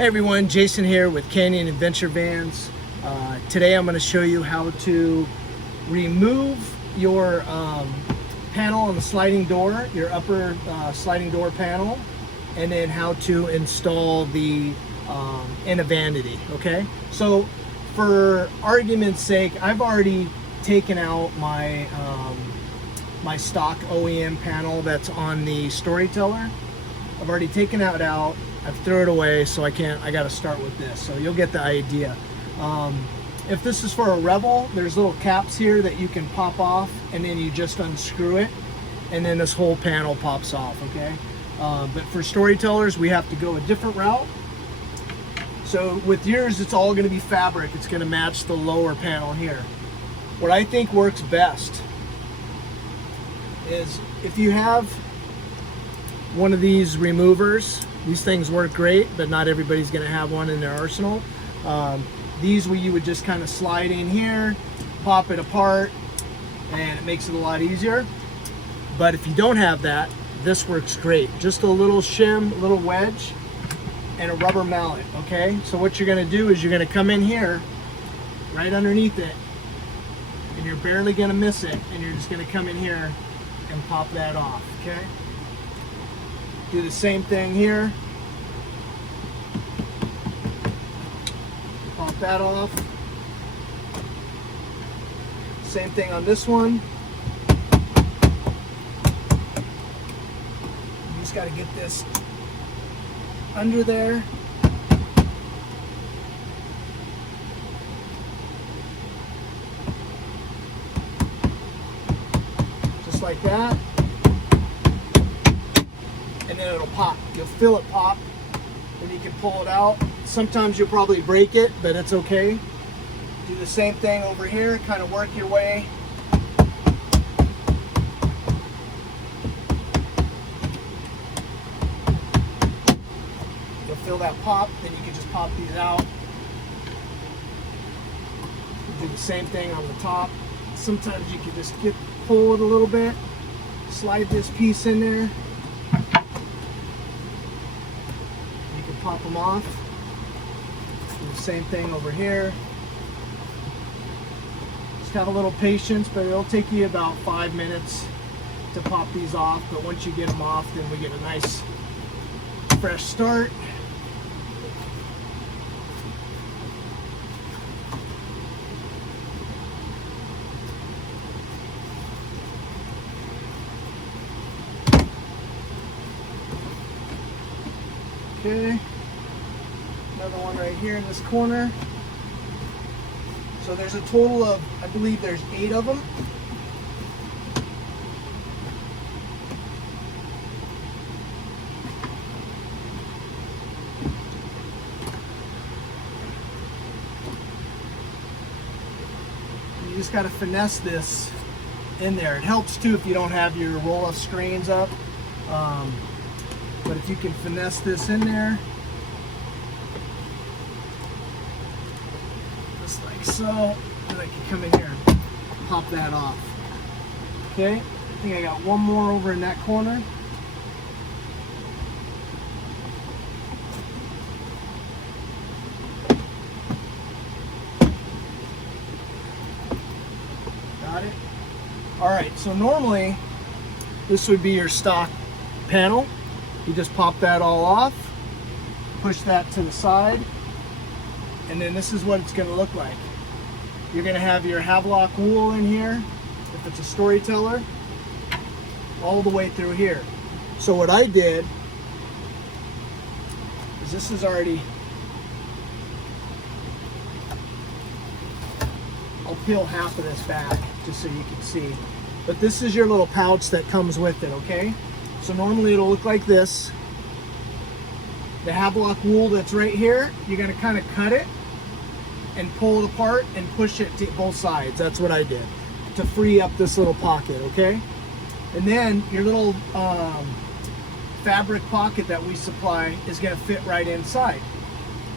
Hey everyone, Jason here with Canyon Adventure Vans. Today I'm going to show you how to remove your panel on the sliding door, your upper sliding door panel, and then how to install the Inavanity. Okay, so for argument's sake, I've already taken out my my stock OEM panel that's on the Storyteller. I've already taken that out. I've thrown it away, so I got to start with this. So you'll get the idea. If this is for a Revel, there's little caps here that you can pop off, and then you just unscrew it, and then this whole panel pops off, okay? But for Storytellers, we have to go a different route. So with yours, it's all gonna be fabric. It's gonna match the lower panel here. What I think works best is if you have one of these removers. These things work great, but not everybody's going to have one in their arsenal. These you would just kind of slide in here, pop it apart, and it makes it a lot easier. But if you don't have that, this works great. Just a little shim, a little wedge, and a rubber mallet, okay? So what you're going to do is you're going to come in here, right underneath it, and you're barely going to miss it, and you're just going to come in here and pop that off, okay? Do the same thing here. Pop that off. Same thing on this one. You just got to get this under there. Just like that. And then it'll pop. You'll feel it pop, and you can pull it out. Sometimes you'll probably break it, but it's okay. Do the same thing over here, kind of work your way. You'll feel that pop, then you can just pop these out. Do the same thing on the top. Sometimes you can just pull it a little bit, slide this piece in there. Pop them off. Do the same thing over here. Just have a little patience, but it'll take you about 5 minutes to pop these off. But once you get them off, then we get a nice fresh start. Okay, another one right here in this corner. So there's a total of, I believe there's 8 of them. You just got to finesse this in there. It helps too if you don't have your roll-off screens up. But if you can finesse this in there, just like so, then I can come in here and pop that off. Okay, I think I got one more over in that corner. Got it? All right, so normally this would be your stock panel. You just pop that all off, push that to the side, and then this is what it's going to look like. You're going to have your Havelock wool in here, if it's a Storyteller, all the way through here. So what I did is this is already, I'll peel half of this back just so you can see. But this is your little pouch that comes with it, okay? So normally it'll look like this. The Havelock wool that's right here, you're going to kind of cut it and pull it apart and push it to both sides. That's what I did to free up this little pocket, okay? And then your little fabric pocket that we supply is going to fit right inside.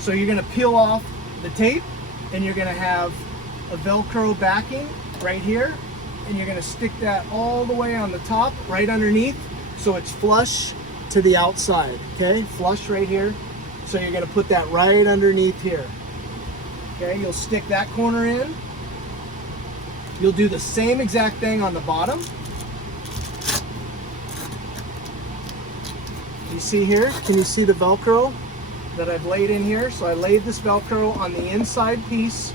So you're going to peel off the tape, and you're going to have a Velcro backing right here, and you're going to stick that all the way on the top, right underneath, so it's flush to the outside, okay? Flush right here. So you're going to put that right underneath here. Okay, you'll stick that corner in. You'll do the same exact thing on the bottom. You see here, can you see the Velcro that I've laid in here? So I laid this Velcro on the inside piece,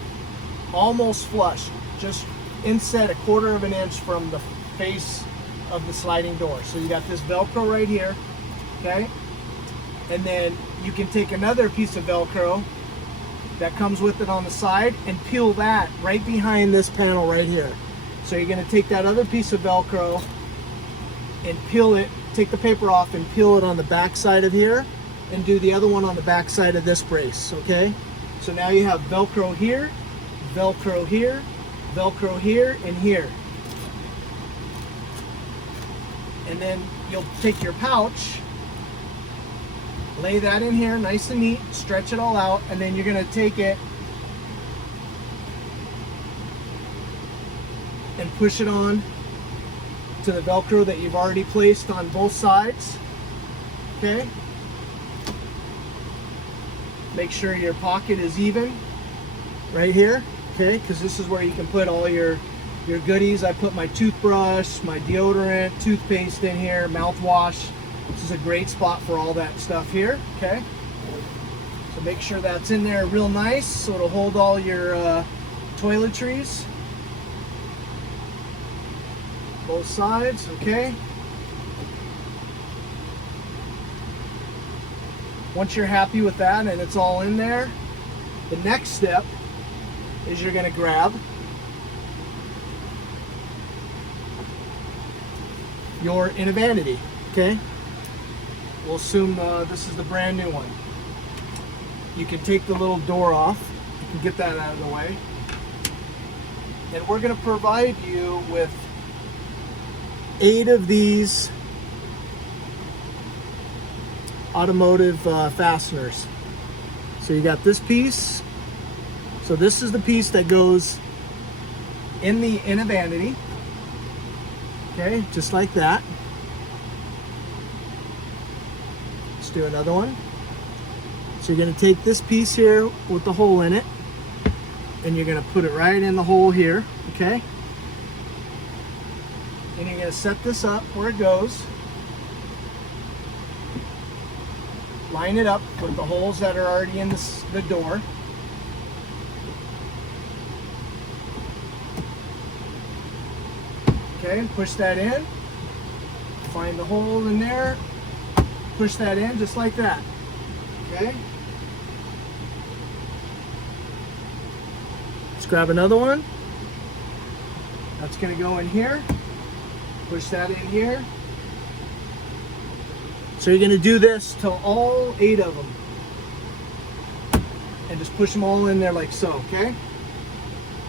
almost flush, just inset 1/4 of an inch from the face of the sliding door. So you got this Velcro right here, okay? And then you can take another piece of Velcro that comes with it on the side and peel that right behind this panel right here. So you're gonna take that other piece of Velcro and peel it, take the paper off and peel it on the back side of here, and do the other one on the back side of this brace, okay? So now you have Velcro here, Velcro here, Velcro here, and here. And then you'll take your pouch, lay that in here nice and neat, stretch it all out, and then you're gonna take it and push it on to the Velcro that you've already placed on both sides, okay? Make sure your pocket is even right here, okay? Because this is where you can put all your goodies. I put my toothbrush, my deodorant, toothpaste in here, mouthwash. This is a great spot for all that stuff here, okay? So make sure that's in there real nice so it'll hold all your toiletries. Both sides, okay? Once you're happy with that and it's all in there, the next step is you're gonna grab your Inavanity, okay? We'll assume this is the brand new one. You can take the little door off. You can get that out of the way. And we're gonna provide you with 8 of these automotive fasteners. So you got this piece. So this is the piece that goes in the Inavanity. Okay, just like that. Let's do another one. So you're gonna take this piece here with the hole in it, and you're gonna put it right in the hole here, okay? And you're gonna set this up where it goes. Line it up with the holes that are already in the door. Okay, push that in. Find the hole in there. Push that in just like that. Okay. Let's grab another one. That's gonna go in here. Push that in here. So you're gonna do this till all 8 of them. And just push them all in there like so, okay?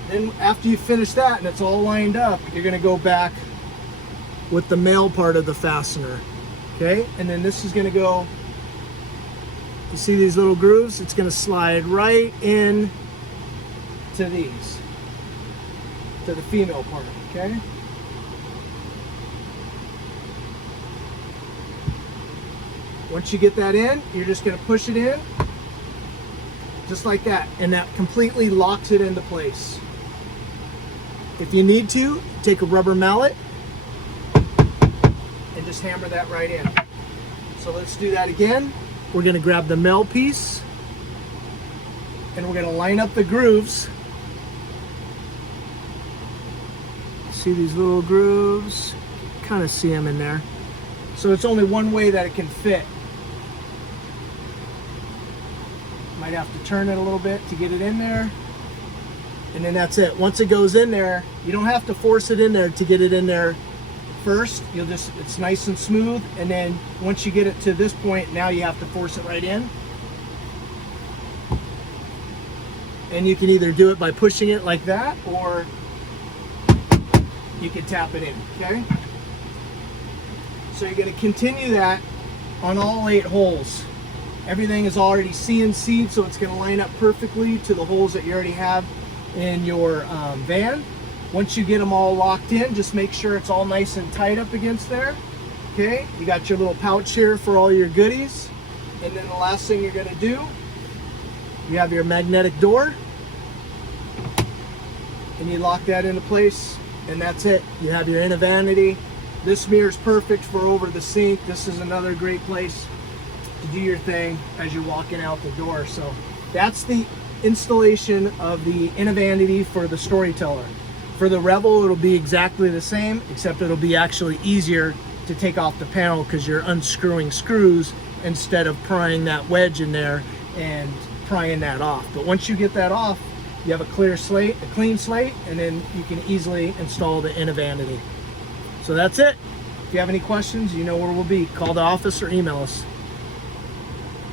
Then after you finish that and it's all lined up, you're gonna go back with the male part of the fastener, okay? And then this is gonna go, you see these little grooves? It's gonna slide right in to these, to the female part, okay? Once you get that in, you're just gonna push it in, just like that, and that completely locks it into place. If you need to, take a rubber mallet and just hammer that right in. So let's do that again. We're gonna grab the male piece and we're gonna line up the grooves. See these little grooves? Kind of see them in there. So it's only one way that it can fit. Might have to turn it a little bit to get it in there. And then that's it. Once it goes in there, you don't have to force it in there to get it in there first. You'll just, it's nice and smooth. And then once you get it to this point, now you have to force it right in. And you can either do it by pushing it like that, or you can tap it in, okay? So you're gonna continue that on all 8 holes. Everything is already CNC'd, so it's gonna line up perfectly to the holes that you already have in your van. Once you get them all locked in, just make sure it's all nice and tight up against there. Okay, you got your little pouch here for all your goodies. And then the last thing you're going to do, you have your magnetic door, and you lock that into place, and that's it. You have your Inavanity. This mirror is perfect for over the sink. This is another great place to do your thing as you're walking out the door. So that's the installation of the Inavanity for the Storyteller. For the Revel, it'll be exactly the same, except it'll be actually easier to take off the panel because you're unscrewing screws instead of prying that wedge in there and prying that off. But once you get that off, you have a clear slate, a clean slate, and then you can easily install the Inavanity. So that's it. If you have any questions, you know where we'll be. Call the office or email us.